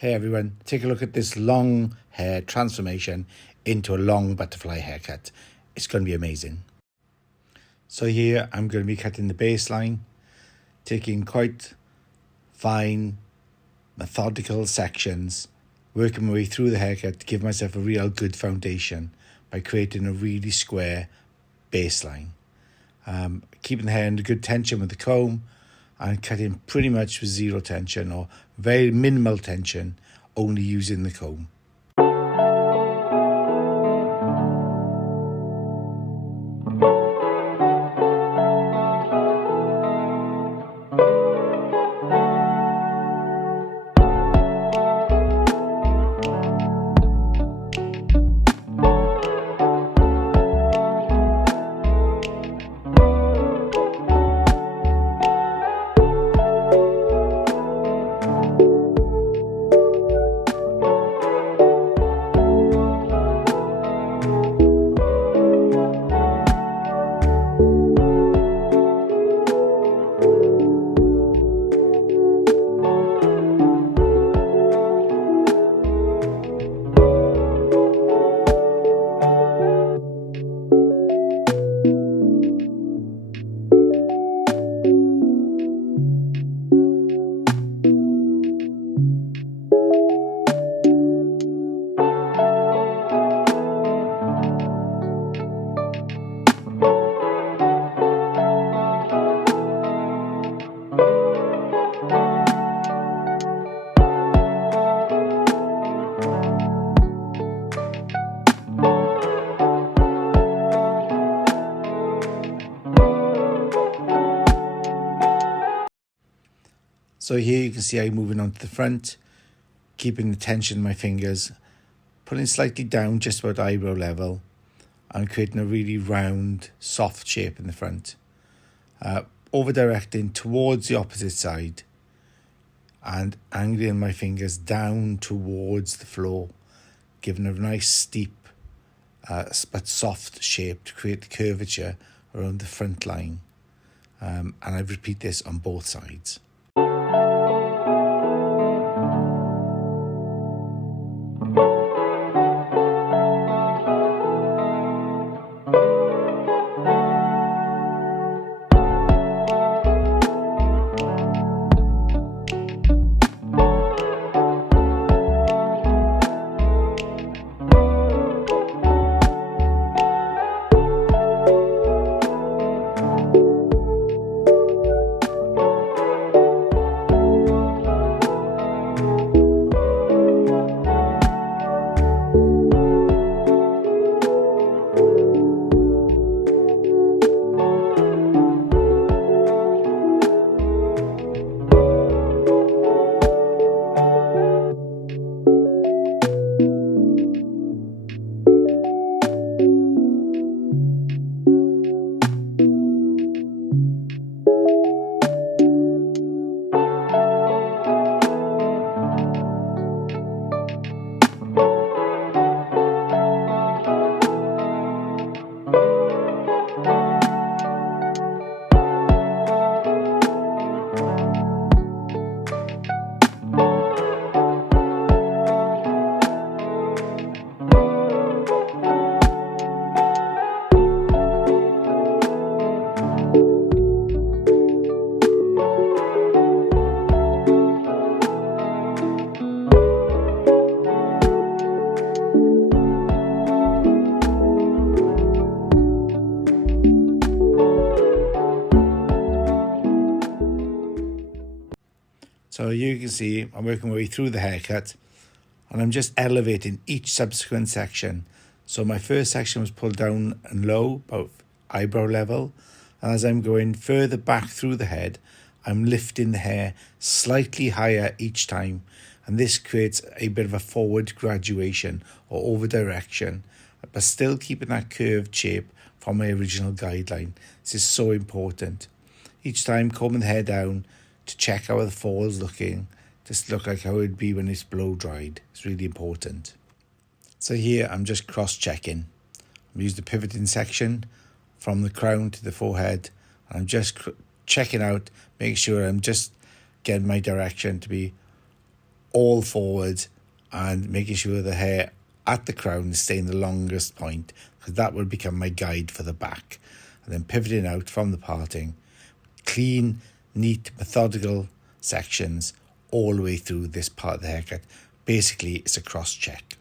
Hey everyone, take a look at this long hair transformation into a long butterfly haircut. It's going to be amazing. So here I'm going to be cutting the baseline, taking quite fine, methodical sections, working my way through the haircut to give myself a real good foundation by creating a really square baseline. Keeping the hair under good tension with the comb and cutting pretty much with zero tension or very minimal tension, only using the comb. So here you can see I'm moving on to the front, keeping the tension in my fingers, pulling slightly down just about eyebrow level and creating a really round, soft shape in the front. Over directing towards the opposite side and angling my fingers down towards the floor, giving a nice steep but soft shape to create the curvature around the front line. And I repeat this on both sides. So you can see I'm working my way through the haircut and I'm just elevating each subsequent section. So my first section was pulled down and low, about eyebrow level. And as I'm going further back through the head, I'm lifting the hair slightly higher each time. And this creates a bit of a forward graduation or over direction, but still keeping that curved shape from my original guideline. This is so important. Each time combing the hair down to check how the fall's looking, just look like how it'd be when it's blow dried. It's really important. So here I'm just cross-checking. I've used the pivoting section from the crown to the forehead. I'm just checking out, making sure I'm just getting my direction to be all forward and making sure the hair at the crown is staying the longest point, because that will become my guide for the back. And then pivoting out from the parting, clean, neat, methodical sections all the way through this part of the haircut. Basically, it's a cross check.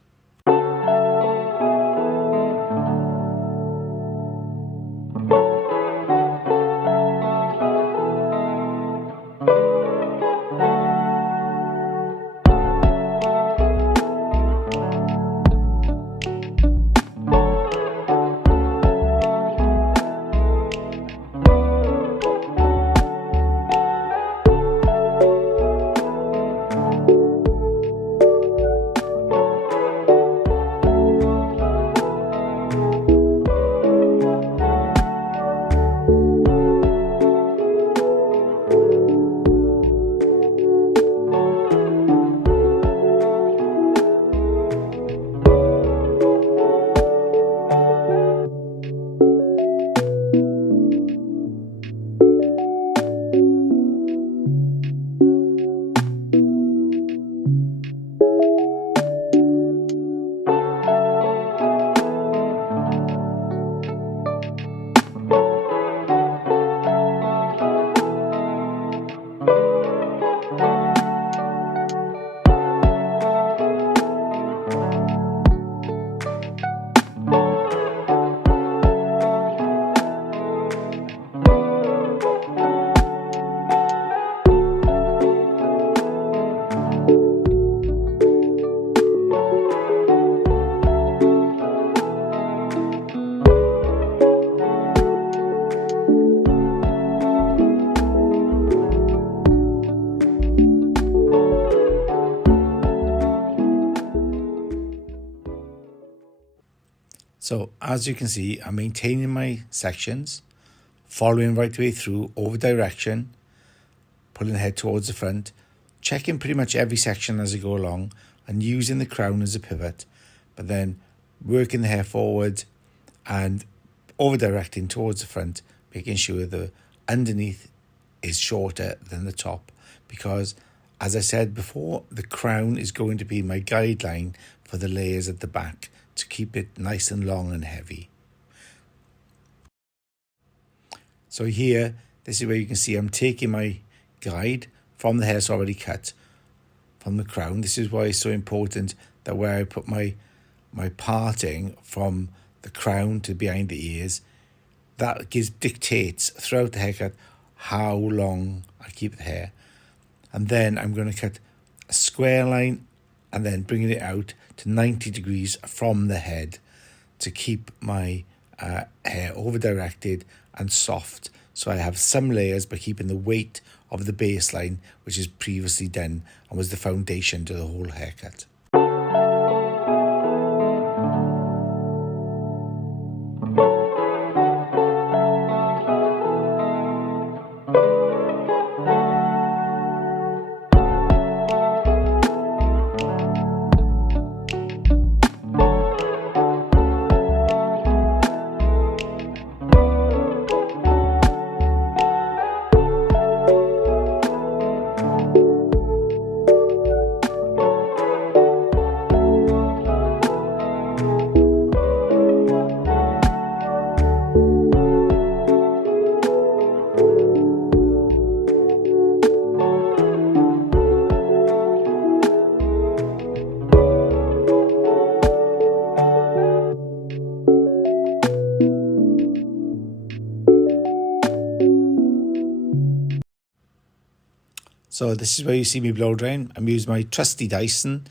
So as you can see, I'm maintaining my sections, following right the way through, over direction, pulling the head towards the front, checking pretty much every section as I go along, and using the crown as a pivot, but then working the hair forward and over directing towards the front, making sure the underneath is shorter than the top, because as I said before, the crown is going to be my guideline for the layers at the back to keep it nice and long and heavy. So here, this is where you can see I'm taking my guide from the hair that's already cut from the crown. This is why it's so important that where I put my parting from the crown to behind the ears, that dictates throughout the haircut how long I keep the hair. And then I'm going to cut a square line and then bringing it out to 90 degrees from the head to keep my hair over directed and soft, so I have some layers by keeping the weight of the baseline, which is previously done and was the foundation to the whole haircut. So this is where you see me blow drying. I'm using my trusty Dyson,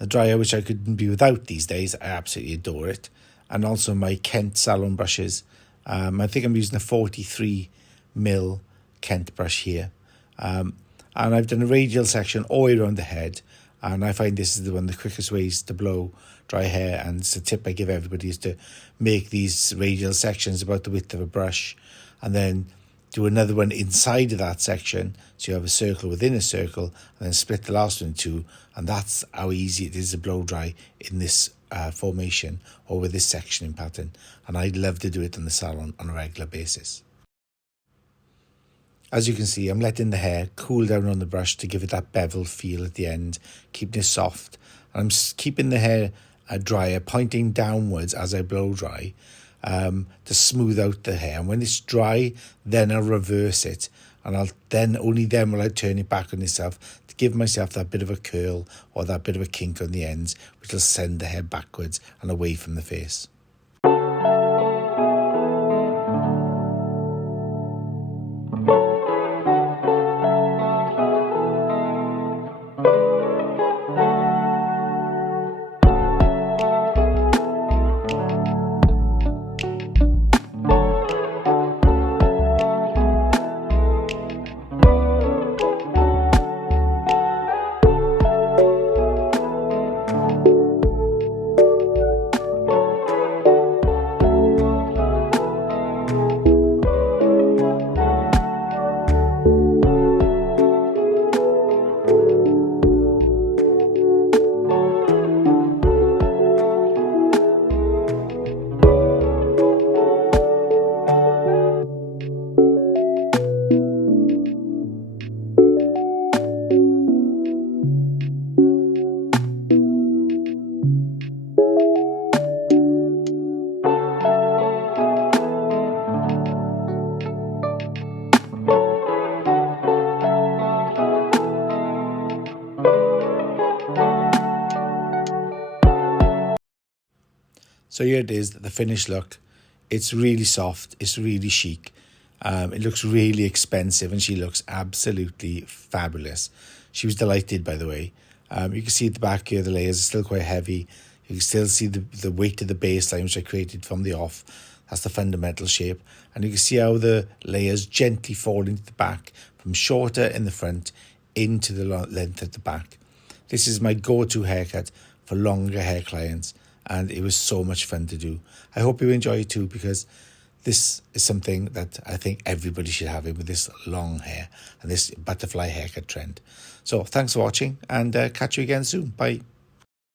a dryer which I couldn't be without these days. I absolutely adore it. And also my Kent salon brushes. I think I'm using a 43mm Kent brush here. And I've done a radial section all the way around the head. And I find this is one of the quickest ways to blow dry hair. And it's a tip I give everybody, is to make these radial sections about the width of a brush. And then do another one inside of that section, so you have a circle within a circle, and then split the last one in two, and that's how easy it is to blow dry in this formation or with this sectioning pattern. And I love to do it in the salon on a regular basis. As you can see, I'm letting the hair cool down on the brush to give it that bevel feel at the end, keeping it soft. And I'm keeping the hair drier, pointing downwards as I blow dry to smooth out the hair. And when it's dry, then I'll reverse it. And only then will I turn it back on itself to give myself that bit of a curl or that bit of a kink on the ends, which will send the hair backwards and away from the face. So here it is, the finished look. It's really soft, it's really chic. It looks really expensive and she looks absolutely fabulous. She was delighted, by the way. You can see at the back here, the layers are still quite heavy. You can still see the weight of the baseline, which I created from the off. That's the fundamental shape. And you can see how the layers gently fall into the back from shorter in the front into the length at the back. This is my go-to haircut for longer hair clients, and it was so much fun to do. I hope you enjoy it too, because this is something that I think everybody should have with this long hair and this butterfly haircut trend. So thanks for watching, and catch you again soon. Bye.